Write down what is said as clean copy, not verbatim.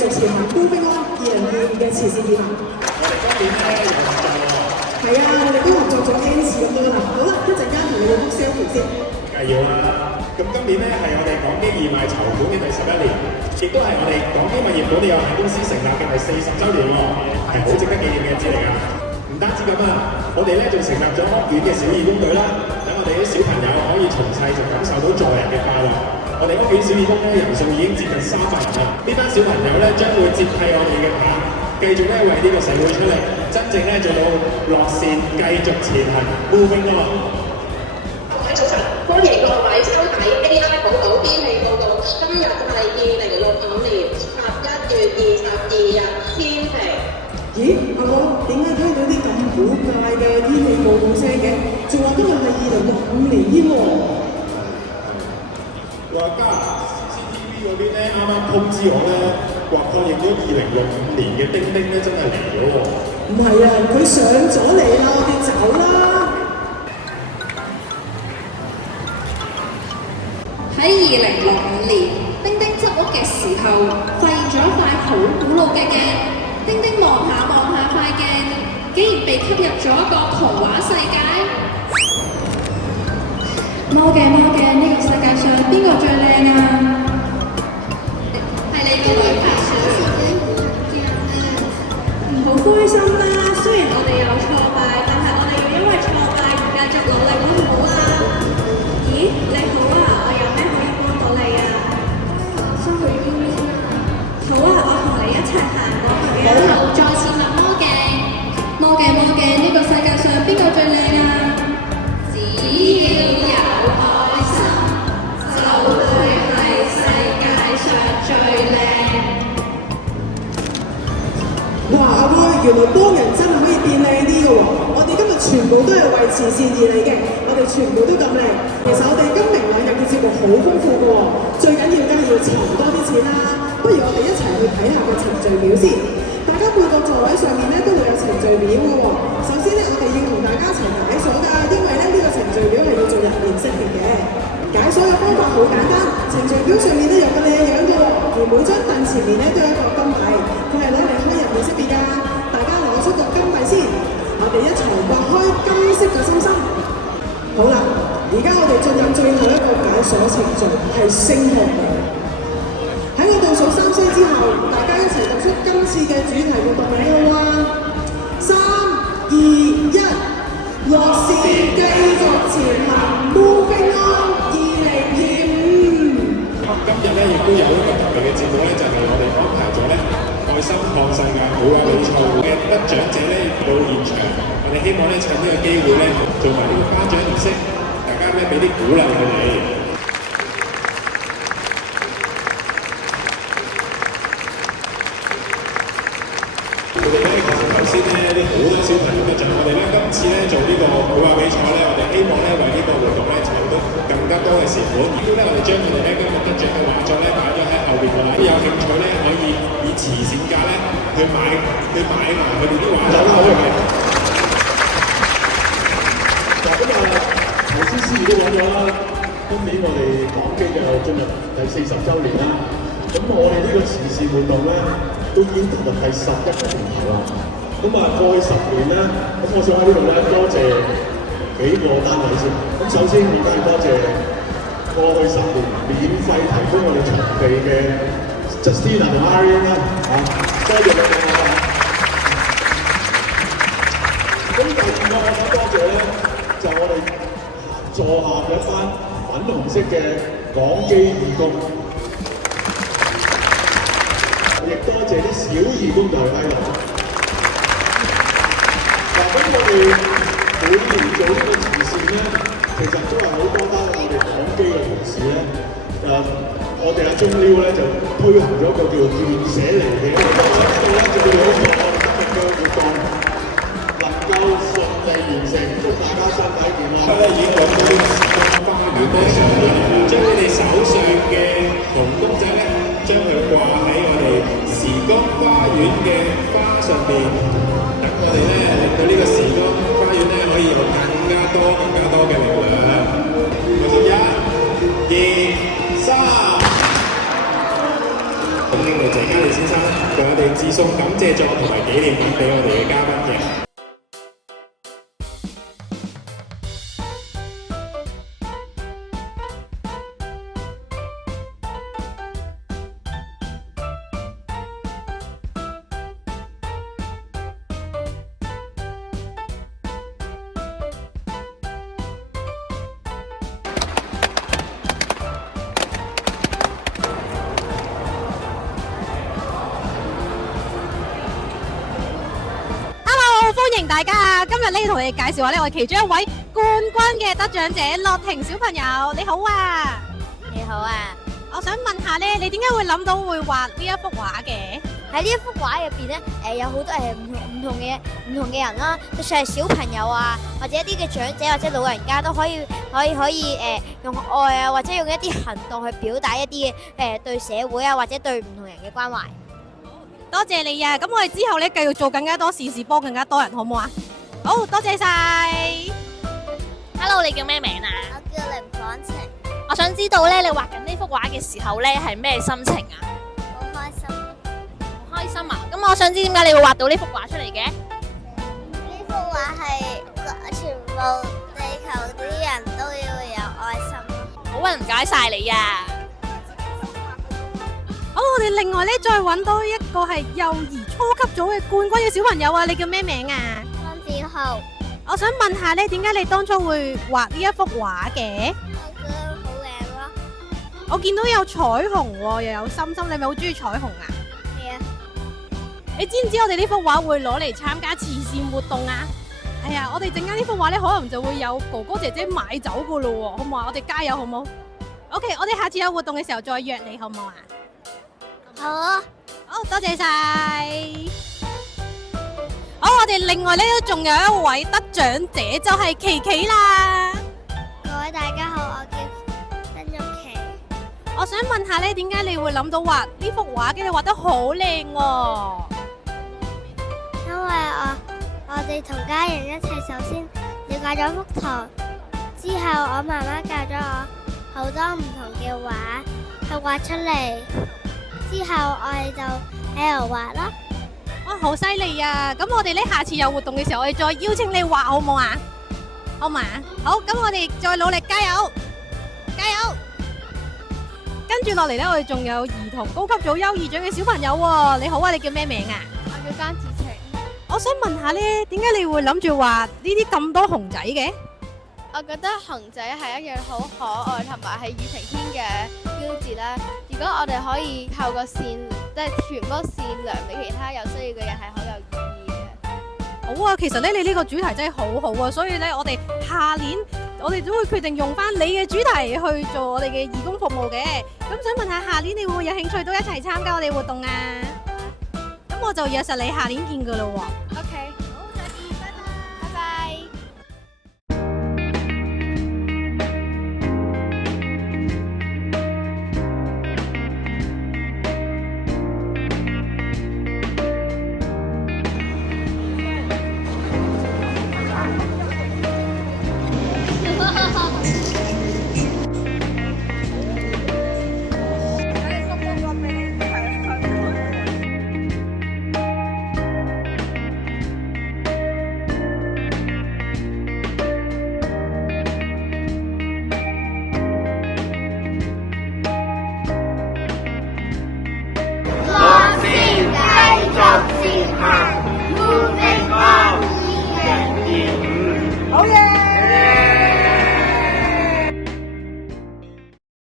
續前行 Moving On 2025嘅慈善義行。我哋今年咧有合作喎。係啊，我哋都合作咗 N 次咁多啦。好啦，一陣間同你哋 book selfie 先。梗係要啦。咁今年咧係我哋港基義賣籌款嘅第11年，亦都係我哋港基物業管理有限公司成立嘅第40週年喎，係好值得紀念嘅日子嚟㗎。唔單止咁啊，我哋咧仲成立咗屋苑嘅小義工隊啦，等我哋啲小朋友可以從細就感受到助人嘅快樂。我哋屋苑小義工咧人數已經接近300人啦，呢班小朋友咧將會接替我哋嘅棒，繼續咧為呢個社會出力，真正咧做到樂善，繼續前行 Moving On。各位早晨，歡迎各位收睇 AI 寶島天氣報告。今日係2065年11月22日，天氣。咦，阿哥，點解聽到啲咁古怪嘅天氣報告聲嘅？仲話今日係2065年添喎。話加 CCTV 嗰邊咧，啱啱通知我咧，話確認咗2065年嘅丁丁咧真係嚟咗喎。唔係啊，佢上咗嚟啦，我哋走啦。喺2065年，丁丁執屋嘅時候，發現咗一塊好古老嘅鏡。丁丁望下塊鏡，竟然被吸入咗一個童話世界。魔鏡，呢個世界上邊個最靚啊？係你個女朋友。唔好灰心啦，雖然我哋有挫敗，但係我哋要因為挫敗而繼續努力，好唔好啊？咦，你好啊，我有咩可以幫到你啊？想去邊啊？好啊，我同你一齊行過去啊！好好，再次問魔鏡，呢個世界上邊個最靚啊？只要有愛心，就會係世界上最靚。嗱，阿哥，原來幫人真係可以變靚啲嘅喎！我哋今日全部都係為慈善而嚟嘅，我哋全部都咁靚。其實我哋今明兩日嘅節目好豐富嘅喎，最緊要梗係要籌多啲錢啦。不如我哋一齊去睇下個程序表先。大家每個座位上面咧都會有程序表嘅喎。首先咧，我哋要同大家一齊解鎖㗎，因為咧呢個程序表係要做人面識別嘅。解鎖嘅方法好簡單，程序表上面咧有個靚樣嘅喎，而每張凳前面咧都有一個金幣，佢係攞嚟開人面識別㗎。大家攞出個金幣先，我哋一齊畫開金色嘅心心。好啦，而家我哋進入最後一個解鎖程序，係星號名。喺我倒數3聲之後，大家一齊讀出今次嘅主題活動名好啊！3、2、1，樂善繼續前行 ，Moving On 2025。今日咧亦都有一個特別嘅節目咧，就係我哋安排咗咧愛心創世界好啊比賽嘅得獎者咧到現場，我哋希望咧趁呢個機會咧做埋呢個頒獎儀式，大家咧俾啲鼓勵佢哋。佢哋咧其實頭先咧啲好多小朋友得獎，我哋咧今次咧做呢個繪畫比賽咧，我哋希望咧為呢個活動咧籌到更加多嘅善款，亦都咧我哋將佢哋咧今日得獎嘅畫作咧擺咗喺後邊㗎啦，有興趣咧可以以慈善價咧去買埋佢哋啲畫作啦，好嘅。嗱咁啊，頭先司儀都講咗啦，今年我哋港基就進入第40週年啦。咁我哋呢個慈善活動咧，都已經踏入第11個年頭啦。咁啊，過去10年咧，咁我想喺呢度咧多謝幾個單位先。咁首先亦都係多謝過去10年免費提供我哋場地嘅 Justina 同 Arian 啦，多謝你哋啊！咁第二個我想多謝咧，就係我哋座下嘅一班粉紅色嘅港基義工。亦多謝啲小義工隊喺度。嗱，咁我哋每年做呢個慈善咧，其實都係好多單我哋港基嘅同事咧，我哋阿鐘撩咧就推行咗一個叫斷捨離嘅，咁我喺度咧就要希望我哋今日嘅活動能夠順利完成，祝大家身體健康。佢咧已經講到呢個時光花園咧上面，將你哋手上嘅紅公仔咧，將佢掛喺我哋時光花園嘅花上邊，等我哋咧令到呢個時光花園咧可以有更加多嘅力量。我哋1、2、3，總經理謝嘉利先生，為我哋致送感謝狀同埋紀念品俾我哋嘅嘉賓嘅。歡迎大家，今日呢同你哋介紹下呢，我哋其中一位冠軍嘅得獎者樂婷小朋友，你好啊！你好啊！我想問下呢，你點解會諗到會畫呢一幅畫嘅？喺呢一幅畫入邊咧，有好多唔同嘅人啦，就算係小朋友啊，或者一啲嘅長者或者老人家都可以用愛啊，或者用一啲行動去表達一啲對社會啊或者對唔同人嘅關懷。多謝你啊！咁我哋之後咧繼續做更加多善事，幫更加多人，好唔好啊？好多謝晒。Hello， 你叫咩名啊？我叫林廣晴。我想知道咧，你畫緊呢幅畫嘅時候咧係咩心情啊？好開心。好開心啊！咁我想知點解你會畫到呢幅畫出嚟嘅？呢幅畫係全部地球啲人都要有愛心咯。好啊，唔該晒你啊！好，我哋另外咧再揾多一個係幼兒初級組嘅冠軍嘅小朋友啊！你叫咩名啊？方子浩。我想問下咧，點解你當初會畫呢一幅畫嘅？我覺得好靚咯。我見到有彩虹喎，又有心心，你咪好中意彩虹啊？係啊。你知唔知我哋呢幅畫會攞嚟參加慈善活動啊？係啊，我哋陣間呢幅畫咧可能就會有哥哥姐姐買走噶咯喎，好唔好啊？我哋加油好唔好 ？OK， 我哋下次有活動嘅時候再約你好唔好啊？好啊。好，多謝晒。好，我哋另外咧都仲有一位得獎者，就係琪琪啦。各位大家好，我叫曾玉琪。我想問下咧，點解你會諗到畫呢幅畫嘅？你畫得好靚喎。因為我哋同家人一齊首先了解咗幅圖，之後我媽媽教咗我好多唔同嘅畫去畫出嚟。之後我哋就喺度畫啦。哇，好犀利啊！咁我哋咧下次有活動嘅時候，我哋再邀請你畫好唔好啊？好嘛？好，咁我哋再努力加油，加油！跟住落嚟咧，我哋仲有兒童高級組優異獎嘅小朋友喎。你好啊，你叫咩名啊？我叫丹子晴。我想問下咧，點解你會諗住畫呢啲咁多熊仔嘅？我覺得熊仔係一樣好可愛同埋係庾澄慶嘅標誌啦。如果我哋可以透過即係傳播善良俾其他有需要嘅人，係好有意義嘅。好啊，其實咧你呢個主題真係好好啊，所以咧我哋下年我哋都會決定用翻你嘅主題去做我哋嘅義工服務嘅。咁想問下下年你會唔會有興趣都一齊參加我哋活動啊？咁我就約實你下年見噶啦喎。